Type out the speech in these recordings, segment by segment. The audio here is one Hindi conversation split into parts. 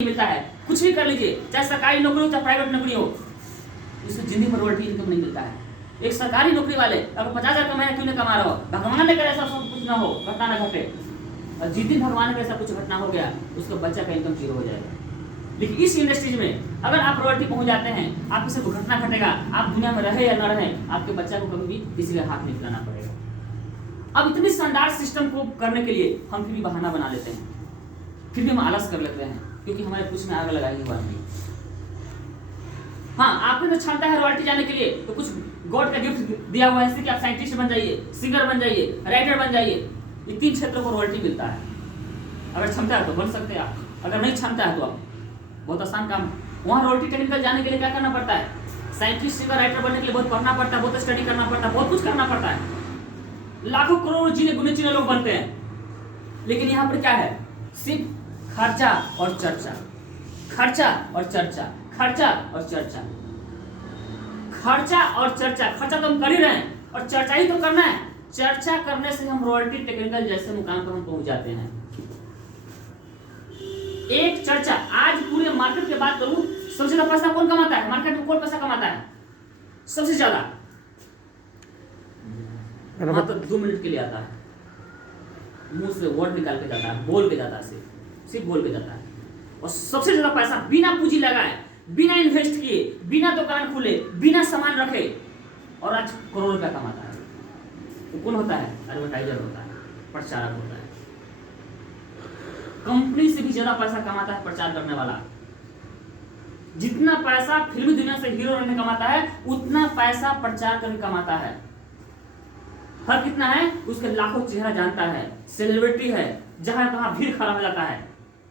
मिलता है, कुछ भी कर लीजिए, चाहे सरकारी नौकरी हो चाहे प्राइवेट नौकरी हो, इससे जिंदगी भर रॉयल्टी इनकम नहीं मिलता है। एक सरकारी नौकरी वाले अगर 50,000 कमाए क्यों नहीं कमा रहा हो, भगवान ने करे ऐसा सब कुछ ना हो, घटना ना घटे, और जिस दिन भगवान का ऐसा कुछ घटना हो गया उसका बच्चा का इनकम जीरो हो जाएगा। लेकिन इस इंडस्ट्रीज में अगर आप रॉयल्टी पहुंच जाते हैं, आपके से घटना घटेगा, आप दुनिया में रहे या न रहे, आपके बच्चा को कभी भी किसी का हाथ नहीं फैलाना पड़ेगा। अब इतनी शानदार सिस्टम को करने के लिए हम फिर भी बहाना बना लेते हैं, फिर भी हम आलस कर लेते हैं, क्योंकि हमारे कुछ में आग लगाई हुआ नहीं। हाँ, आपने तो क्षमता है रॉयल्टी जाने के लिए, तो कुछ गॉड का गिफ्ट दिया हुआ है, इसलिए कि आप साइंटिस्ट बन जाइए, सिंगर बन जाइए, राइटर बन जाइए। ये 3 क्षेत्रों को रॉयल्टी मिलता है। अगर क्षमता है तो बन सकते हैं आप, अगर नहीं क्षमता है तो आप, बहुत आसान काम। वहाँ रॉयल्टी टेक्निकल जाने के लिए क्या करना पड़ता है? साइंटिस्ट, सिंगर, राइटर बनने के लिए बहुत पढ़ना पड़ता है, बहुत स्टडी करना पड़ता है, बहुत कुछ करना पड़ता है। लाखों करोड़ जीने गुने चीने लोग बनते हैं। लेकिन यहाँ पर क्या है? सिर्फ खर्चा और चर्चा, खर्चा और चर्चा, खर्चा और चर्चा, खर्चा और चर्चा। खर्चा तो हम कर ही रहे हैं और चर्चा ही तो करना है। चर्चा करने से हम रॉयल्टी टेक्निकल जैसे मुकाम पर हम पहुंच जाते हैं। एक चर्चा, आज पूरे मार्केट की बात करूं, सबसे ज्यादा पैसा कौन कमाता है? मार्केट में कौन पैसा कमाता है सबसे ज्यादा? मात्र 2 मिनट के लिए आता है, मुंह से वर्ड निकाल के जाता है, बोल के जाता है, सिर्फ बोल के जाता है। और सबसे ज्यादा पैसा बिना पूंजी लगाए, बिना इन्वेस्ट किए, बिना दुकान खुले, बिना सामान रखे, और आज करोड़ रुपया कमाता है। वो कौन होता है? एडवर्टाइजर होता है, प्रचारक होता है। कंपनी से भी ज्यादा पैसा कमाता है प्रचार करने वाला। जितना पैसा फिल्मी दुनिया से हीरो बनने कमाता है, उतना पैसा प्रचार करके कमाता है। फर्क कितना है? उसके लाखों चेहरा जानता है, सेलिब्रिटी है, जहां तहां भीड़ खड़ा हो जाता है,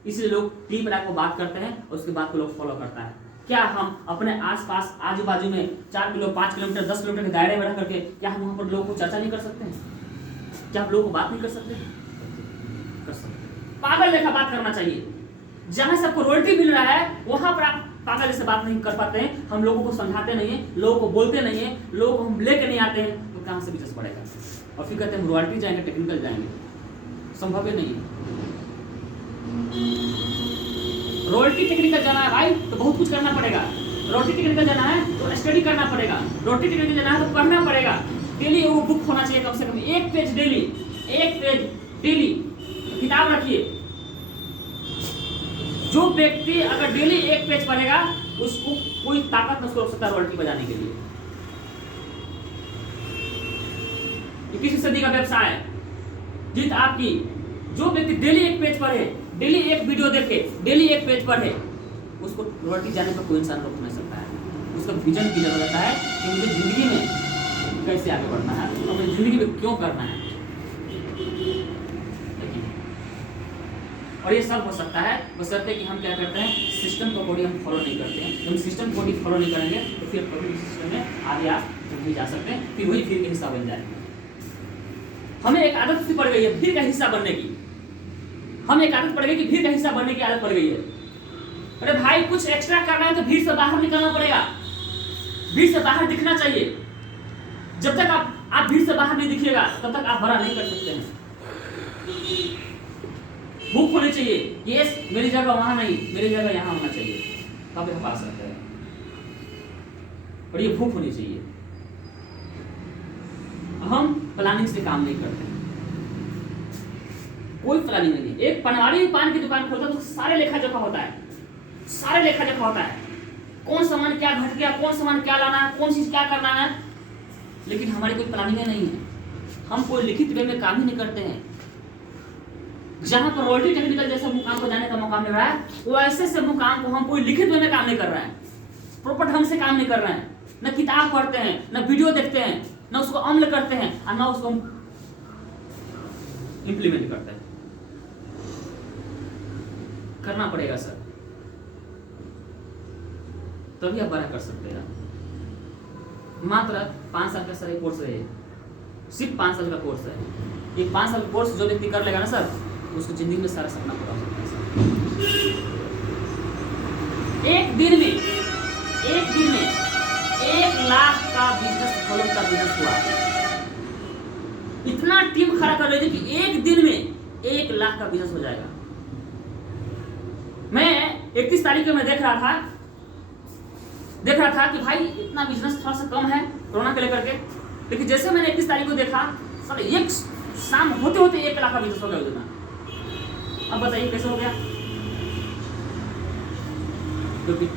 इसलिए लोग क्लिप बना को बात करते हैं और उसके बाद को लोग फॉलो करता है। क्या हम अपने आसपास आजू बाजू में 4 किलो 5 किलोमीटर 10 किलोमीटर के दायरे में रह करके क्या हम वहां पर लोगों को चर्चा नहीं कर सकते हैं? क्या हम लोगों को बात नहीं कर सकते? कर सकते। पागल लेखा बात करना चाहिए। जहां से आपको रॉयल्टी मिल रहा है वहां पर आप पागल जैसे बात नहीं कर पाते हैं। हम लोगों को समझाते नहीं है, लोगों को बोलते नहीं है, लोगों को हम लेके नहीं आते हैं, तो कहां से बिजनेस बढ़ेगा? और फिर कहते हैं हम रॉयल्टी जाएंगे, टेक्निकल जाएंगे, संभव ही नहीं है। रॉयल्टी टेक्निकल जाना है भाई तो बहुत कुछ करना पड़ेगा। रॉयल्टी टेक्निकल जाना है तो स्टडी करना पड़ेगा। रॉयल्टी टेक्निकल जाना है तो पढ़ना पड़ेगा। डेली वो बुक होना चाहिए, कम से कम 1 पेज डेली, 1 पेज डेली किताब रखिए। जो व्यक्ति अगर डेली 1 पेज पढ़ेगा, उसको कोई ताकत नहीं रोक सकता रॉयल्टी बजाने के लिए। 21वीं सदी का व्यवसाय है, जीत आपकी। जो व्यक्ति डेली 1 पेज पढ़े, डेली 1 वीडियो देखे, डेली 1 पेज पढ़े, उसको रॉयल्टी जाने पर कोई इंसान रोक नहीं सकता है। उसका विजन की जरूरत है कि मुझे जिंदगी में कैसे आगे बढ़ना है और मुझे जिंदगी में क्यों करना है। और ये सब हो सकता है बशर्ते कि हम क्या करते हैं, सिस्टम को कोडी हम फॉलो नहीं करते हैं। जब हम सिस्टम कोडी फॉलो नहीं करेंगे तो फिर कभी भी सिस्टम में आगे आप नहीं जा सकते, फिर वही भीड़ का हिस्सा बन जाएंगे। हमें एक आदत सी पड़ गई है भीड़ का हिस्सा बनने की। हमें एक आदत पड़ गई कि भीड़ का हिस्सा बनने की आदत पड़ गई है। अरे भाई कुछ एक्स्ट्रा करना है तो भीड़ से बाहर निकलना पड़ेगा, भीड़ से बाहर दिखना चाहिए। जब तक आप भीड़ से बाहर नहीं दिखिएगा तब तक आप बड़ा नहीं कर सकते हैं। भूख होनी चाहिए, यस मेरी जगह वहां नहीं, मेरी जगह यहाँ होना चाहिए, तब हम पा सकते हैं। और ये भूख होनी चाहिए। हम प्लानिंग से काम नहीं करते, कोई प्लानिंग नहीं है। एक पनवाड़ी पान की दुकान खोलता है तो सारे लेखा जोखा होता है, सारे लेखा जोखा होता है। कौन सामान क्या घट गया, कौन सामान क्या लाना है, कौन चीज क्या करना है, लेकिन हमारी कोई प्लानिंग नहीं है। हम कोई लिखित वे में काम ही नहीं करते हैं। जहां पर रॉयल्टी टेक्निकल जैसे मुकाम को जाने का मौका मिल रहा है, वो ऐसे से मुकाम को हम कोई लिखित वे में काम नहीं कर रहे हैं, प्रॉपर ढंग से काम नहीं कर रहे हैं। न किताब पढ़ते हैं, न वीडियो देखते हैं, न उसको अमल करते हैं, और न उसको इंप्लीमेंट करते हैं। करना पड़ेगा सर, तभी आप बड़ा कर सकते हैं। मात्र 5 साल का सर एक कोर्स है, सिर्फ 5 साल का कोर्स है। ये 5 साल का कोर्स जो व्यक्ति कर लेगा ना सर, उसको जिंदगी में सारा सपना पूरा हो सकता है सर। एक दिन में 1 लाख का बिजनेस फॉलो का बिजनेस हुआ। इतना टीम खड़ा कर रही थी कि एक दिन में 1 लाख का बिजनेस हो जाएगा। मैं 31 तारीख को मैं देख रहा था कि भाई इतना बिजनेस थोड़ा सा कम है कोरोना को लेकर के, लेकिन जैसे मैंने 31 तारीख को देखा सर एक शाम होते होते 1 लाख का बिजनेस हो गया उतना। अब बताइए कैसे हो गया? क्योंकि